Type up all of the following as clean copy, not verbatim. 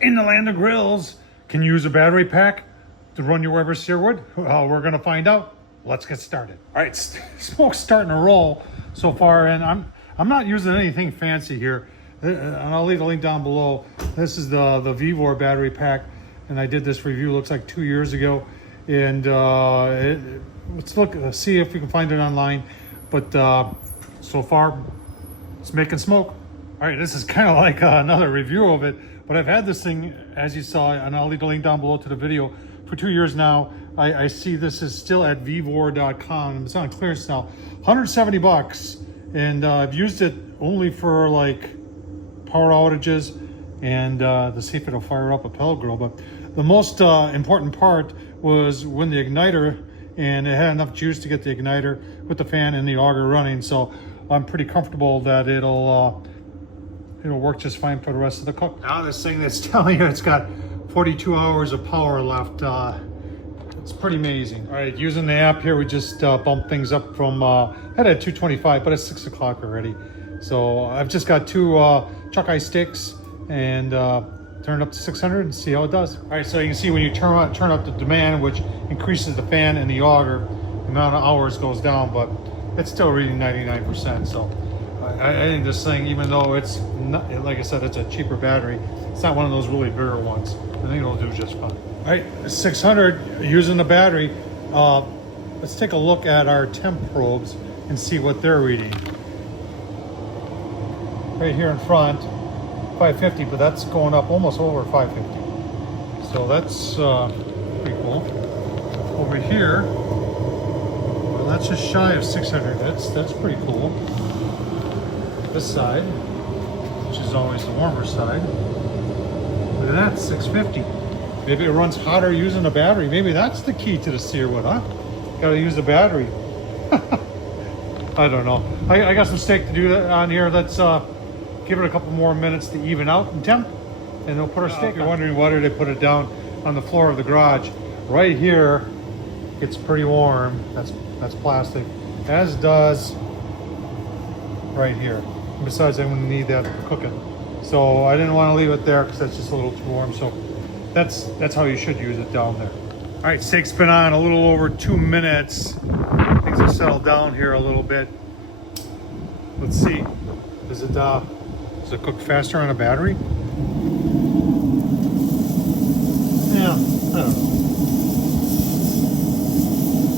in the land of grills, can you use a battery pack to run your Weber Searwood? Well, we're gonna find out. Let's get started. All right, smoke's starting to roll so far, and I'm not using anything fancy here, and I'll leave the link down below. This is the Vivor battery pack, and I did this review, looks like 2 years ago, and let's see if we can find it online. But so far, it's making smoke. All right, this is kind of like another review of it, but I've had this thing, as you saw, and I'll leave the link down below to the video, for 2 years now. I see this is still at vivor.com. It's on clearance now, 170 bucks. And I've used it only for like power outages and to see if it'll fire up a pellet grill. But the most important part was when the igniter, and it had enough juice to get the igniter with the fan and the auger running. So I'm pretty comfortable that it'll work just fine for the rest of the cook. Now this thing that's telling you it's got 42 hours of power left. It's pretty amazing. All right, using the app here, we just bumped things up from, I had it at 225, but it's 6 o'clock already. So I've just got two chuck eye sticks and turn it up to 600 and see how it does. All right, so you can see when you turn up the demand, which increases the fan and the auger, the amount of hours goes down, but it's still reading 99%. So I think this thing, even though it's not, like I said, it's a cheaper battery, it's not one of those really bigger ones. I think it'll do just fine. All right, 600 using the battery. Let's take a look at our temp probes and see what they're reading. Right here in front, 550, but that's going up almost over 550. So that's pretty cool. Over here, well, that's just shy of 600. That's pretty cool. This side, which is always the warmer side, look at that, 650. Maybe it runs hotter using a battery. Maybe that's the key to the Searwood, huh? Gotta use the battery. I don't know. I got some steak to do that on here. Let's give it a couple more minutes to even out in temp, and we'll put our steak. If you're wondering why did they put it down on the floor of the garage, right here, it's pretty warm. That's plastic, as does right here. Besides, I'm gonna need that for cooking. So I didn't want to leave it there because that's just a little too warm. So that's how you should use it down there. All right, steak's been on a little over 2 minutes. Things have settled down here a little bit. Let's see. Does it cook faster on a battery? Yeah, I don't know.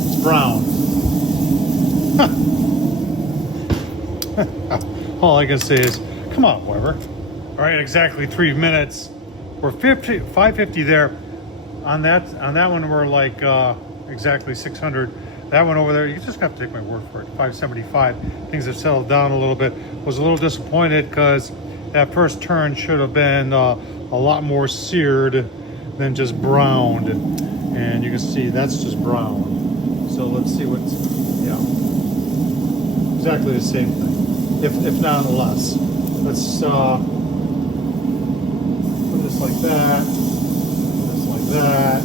It's brown. All I can say is, come on, Weber. All right, exactly 3 minutes. We're 550 there. On that one, we're like exactly 600. That one over there, you just have to take my word for it, 575. Things have settled down a little bit. Was a little disappointed because that first turn should have been a lot more seared than just browned. And you can see that's just brown. So let's see what's, yeah, exactly the same thing. If not less. Let's put this like that, this like that.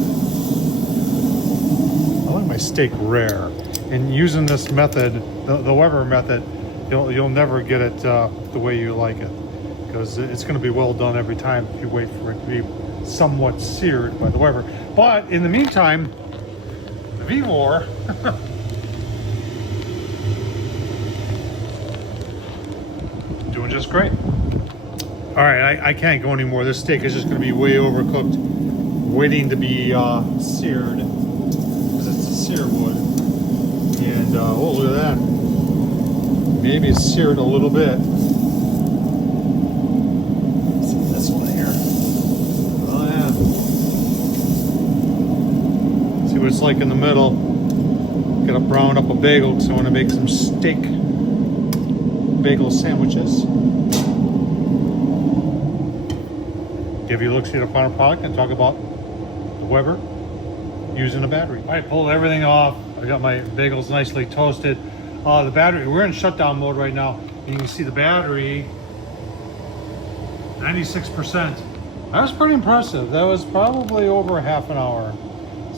I like my steak rare. And using this method, the Weber method, you'll never get it the way you like it, because it's going to be well done every time if you wait for it to be somewhat seared by the Weber. But in the meantime, the Vivor doing just great. All right, I can't go anymore. This steak is just going to be way overcooked, waiting to be seared, because it's a Searwood. And oh, look at that. Maybe it's seared a little bit. Let's see this one here. Oh yeah. See what it's like in the middle. Gotta brown up a bagel because I want to make some steak bagel sandwiches. Give you a look at the final product and talk about the Weber using a battery. I pulled everything off. I got my bagels nicely toasted. The battery, we're in shutdown mode right now. You can see the battery, 96%. That was pretty impressive. That was probably over half an hour.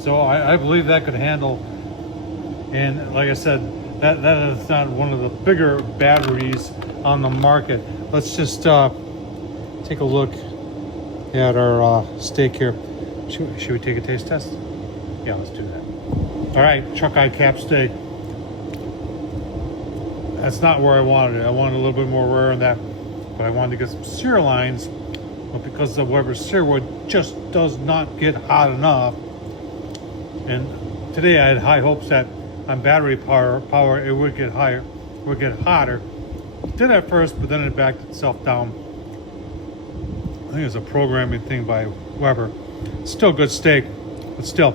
So I believe that could handle, and like I said, that is not one of the bigger batteries on the market. Let's just take a look at our steak here. Should we take a taste test? Yeah, let's do that. All right, chuck eye cap steak. That's not where I wanted it. I wanted a little bit more rare than that, but I wanted to get some sear lines. But because the Weber Searwood just does not get hot enough, and today I had high hopes that on battery power it would get higher, would get hotter. It did at first, but then it backed itself down. I think it's a programming thing by Weber. It's still good steak, but still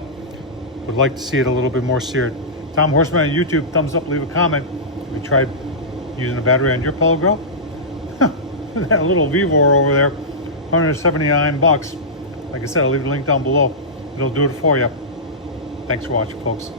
would like to see it a little bit more seared. Tom Horsman on YouTube, thumbs up, leave a comment. Have you tried using a battery on your pellet grill? That little Vivor over there, $179. Like I said, I'll leave the link down below. It'll do it for you. Thanks for watching, folks.